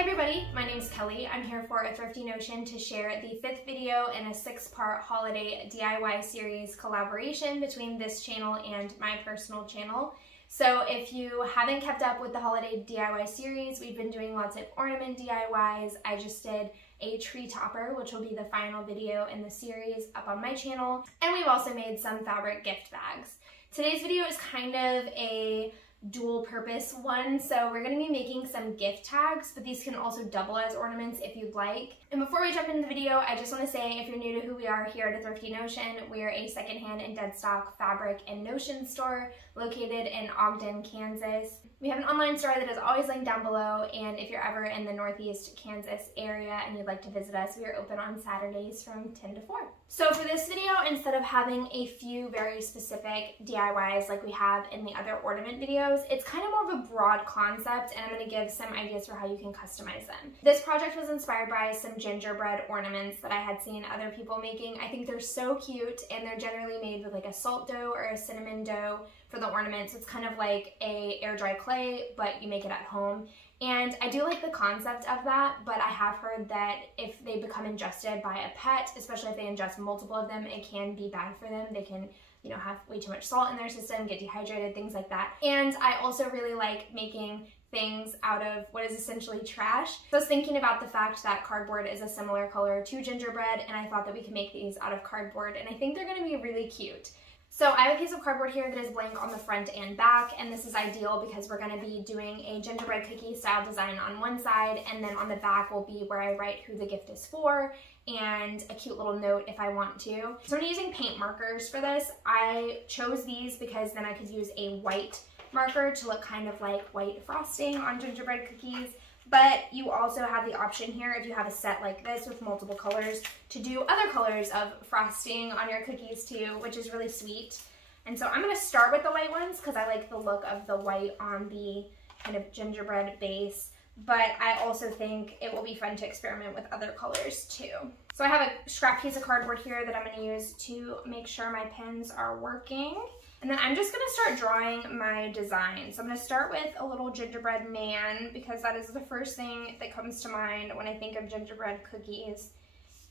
Hey everybody, my name is Kelly. I'm here for a Thrifty Notion to share the 5th video in a 6-part holiday DIY series collaboration between this channel and my personal channel. So if you haven't kept up with the holiday DIY series, we've been doing lots of ornament DIYs. I just did a tree topper, which will be the final video in the series up on my channel. And we've also made some fabric gift bags. Today's video is kind of a dual purpose one, so we're going to be making some gift tags, but these can also double as ornaments if you'd like. And before we jump into the video, I just want to say, if you're new to who we are here at Thrifty Notion, we are a secondhand and dead stock fabric and notion store located in Ogden, Kansas. We have an online store that is always linked down below, and if you're ever in the Northeast Kansas area and you'd like to visit us, we are open on Saturdays from 10 to 4. So for this video, instead of having a few very specific DIYs like we have in the other ornament videos, it's kind of more of a broad concept, and I'm going to give some ideas for how you can customize them. This project was inspired by some gingerbread ornaments that I had seen other people making. I think they're so cute, and they're generally made with like a salt dough or a cinnamon dough for the ornaments. It's kind of like a air dry clay, but you make it at home. And I do like the concept of that, but I have heard that if they become ingested by a pet, especially if they ingest multiple of them, it can be bad for them. They can, you know, have way too much salt in their system, get dehydrated, things like that. And I also really like making things out of what is essentially trash. So I was thinking about the fact that cardboard is a similar color to gingerbread, and I thought that we could make these out of cardboard, and I think they're gonna be really cute. So I have a piece of cardboard here that is blank on the front and back, and this is ideal because we're going to be doing a gingerbread cookie style design on one side, and then on the back will be where I write who the gift is for and a cute little note if I want to. So I'm using paint markers for this. I chose these because then I could use a white marker to look kind of like white frosting on gingerbread cookies. But you also have the option here, if you have a set like this with multiple colors, to do other colors of frosting on your cookies too, which is really sweet. And so I'm going to start with the white ones because I like the look of the white on the kind of gingerbread base. But I also think it will be fun to experiment with other colors too. So I have a scrap piece of cardboard here that I'm going to use to make sure my pens are working. And then I'm just going to start drawing my design. So I'm going to start with a little gingerbread man because that is the first thing that comes to mind when I think of gingerbread cookies.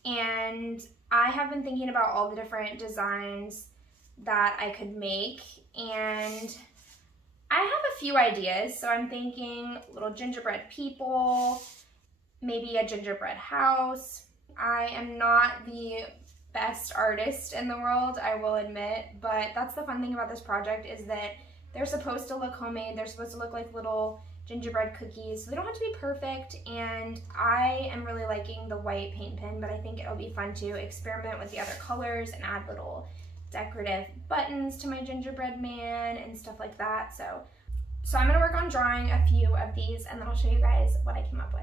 And I have been thinking about all the different designs that I could make, and I have a few ideas. So I'm thinking little gingerbread people, maybe a gingerbread house. I am not the best artist in the world, I will admit, but that's the fun thing about this project, is that they're supposed to look homemade. They're supposed to look like little gingerbread cookies, so they don't have to be perfect. And I am really liking the white paint pen, but I think it'll be fun to experiment with the other colors and add little decorative buttons to my gingerbread man and stuff like that. So I'm gonna work on drawing a few of these, and then I'll show you guys what I came up with.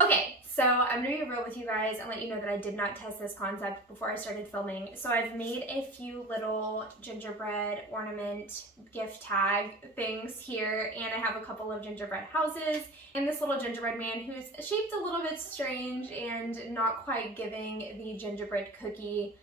Okay, so I'm going to be real with you guys and let you know that I did not test this concept before I started filming. So I've made a few little gingerbread ornament gift tag things here, and I have a couple of gingerbread houses and this little gingerbread man who's shaped a little bit strange and not quite giving the gingerbread cookie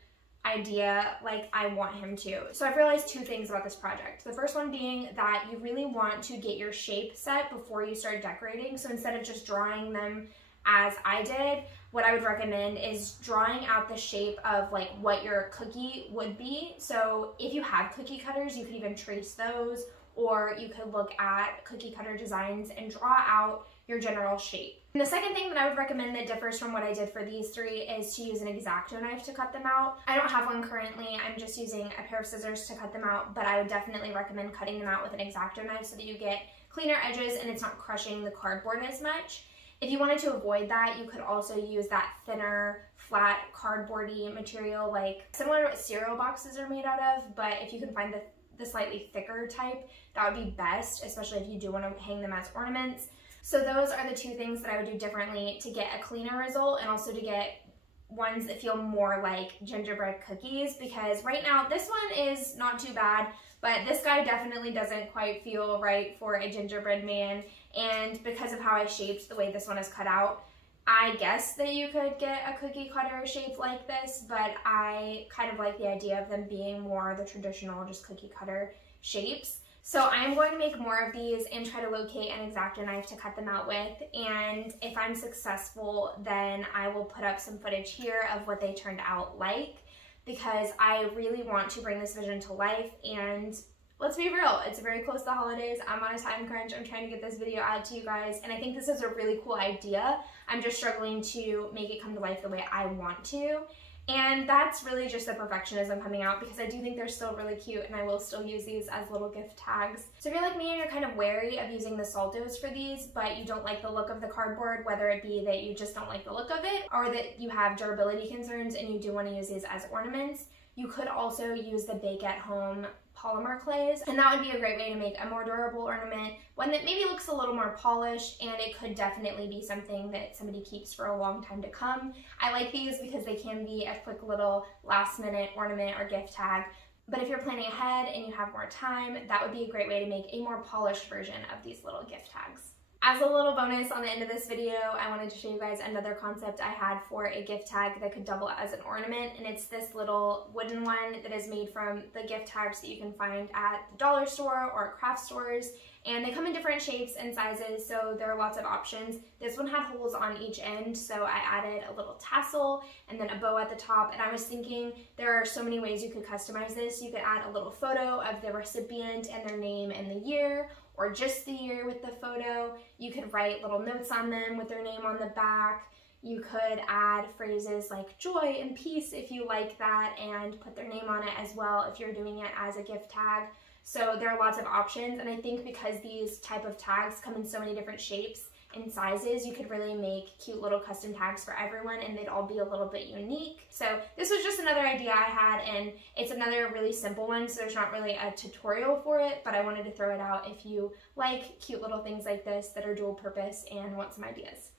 idea like I want him to. So I've realized two things about this project. The first one being that you really want to get your shape set before you start decorating. So instead of just drawing them as I did, what I would recommend is drawing out the shape of like what your cookie would be. So if you have cookie cutters, you could even trace those, or you could look at cookie cutter designs and draw out your general shape. And the second thing that I would recommend that differs from what I did for these three is to use an X-Acto knife to cut them out. I don't have one currently, I'm just using a pair of scissors to cut them out, but I would definitely recommend cutting them out with an X-Acto knife so that you get cleaner edges and it's not crushing the cardboard as much. If you wanted to avoid that, you could also use that thinner, flat, cardboardy material, like similar to what cereal boxes are made out of, but if you can find the slightly thicker type, that would be best, especially if you do want to hang them as ornaments. So those are the two things that I would do differently to get a cleaner result, and also to get ones that feel more like gingerbread cookies, because right now this one is not too bad, but this guy definitely doesn't quite feel right for a gingerbread man. And because of how I shaped the way this one is cut out, I guess that you could get a cookie cutter shape like this, but I kind of like the idea of them being more the traditional just cookie cutter shapes. So I am going to make more of these and try to locate an X-Acto knife to cut them out with, and if I'm successful, then I will put up some footage here of what they turned out like, because I really want to bring this vision to life. And let's be real, it's very close to the holidays. I'm on a time crunch. I'm trying to get this video out to you guys, and I think this is a really cool idea. I'm just struggling to make it come to life the way I want to. And that's really just the perfectionism coming out, because I do think they're still really cute and I will still use these as little gift tags. So if you're like me and you're kind of wary of using the Saltos for these, but you don't like the look of the cardboard, whether it be that you just don't like the look of it or that you have durability concerns and you do want to use these as ornaments, you could also use the Bake at Home polymer clays, and that would be a great way to make a more durable ornament, one that maybe looks a little more polished, and it could definitely be something that somebody keeps for a long time to come. I like these because they can be a quick little last minute ornament or gift tag, but if you're planning ahead and you have more time, that would be a great way to make a more polished version of these little gift tags. As a little bonus on the end of this video, I wanted to show you guys another concept I had for a gift tag that could double as an ornament, and it's this little wooden one that is made from the gift tags that you can find at the dollar store or at craft stores, and they come in different shapes and sizes, so there are lots of options. This one had holes on each end, so I added a little tassel and then a bow at the top, and I was thinking there are so many ways you could customize this. You could add a little photo of the recipient and their name and the year, or just the year with the photo. You could write little notes on them with their name on the back. You could add phrases like joy and peace if you like that, and put their name on it as well if you're doing it as a gift tag. So there are lots of options, and I think because these type of tags come in so many different shapes and sizes, you could really make cute little custom tags for everyone, and they'd all be a little bit unique. So this was just another idea I had, and it's another really simple one, so there's not really a tutorial for it, but I wanted to throw it out if you like cute little things like this that are dual purpose and want some ideas.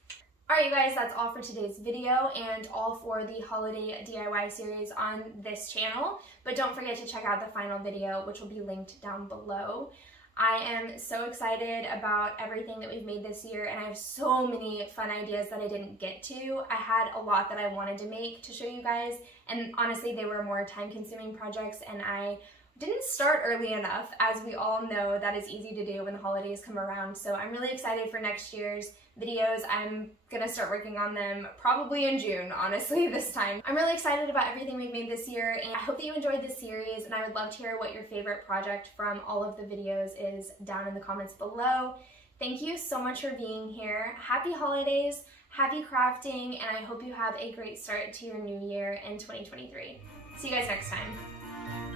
Alright, you guys, that's all for today's video and all for the holiday DIY series on this channel, but don't forget to check out the final video, which will be linked down below. I am so excited about everything that we've made this year, and I have so many fun ideas that I didn't get to. I had a lot that I wanted to make to show you guys, and honestly they were more time-consuming projects, and I didn't start early enough. As we all know, that is easy to do when the holidays come around, so I'm really excited for next year's videos. I'm gonna start working on them probably in June, honestly, this time. I'm really excited about everything we've made this year, and I hope that you enjoyed this series, and I would love to hear what your favorite project from all of the videos is down in the comments below. Thank you so much for being here. Happy holidays, happy crafting, and I hope you have a great start to your new year in 2023. See you guys next time.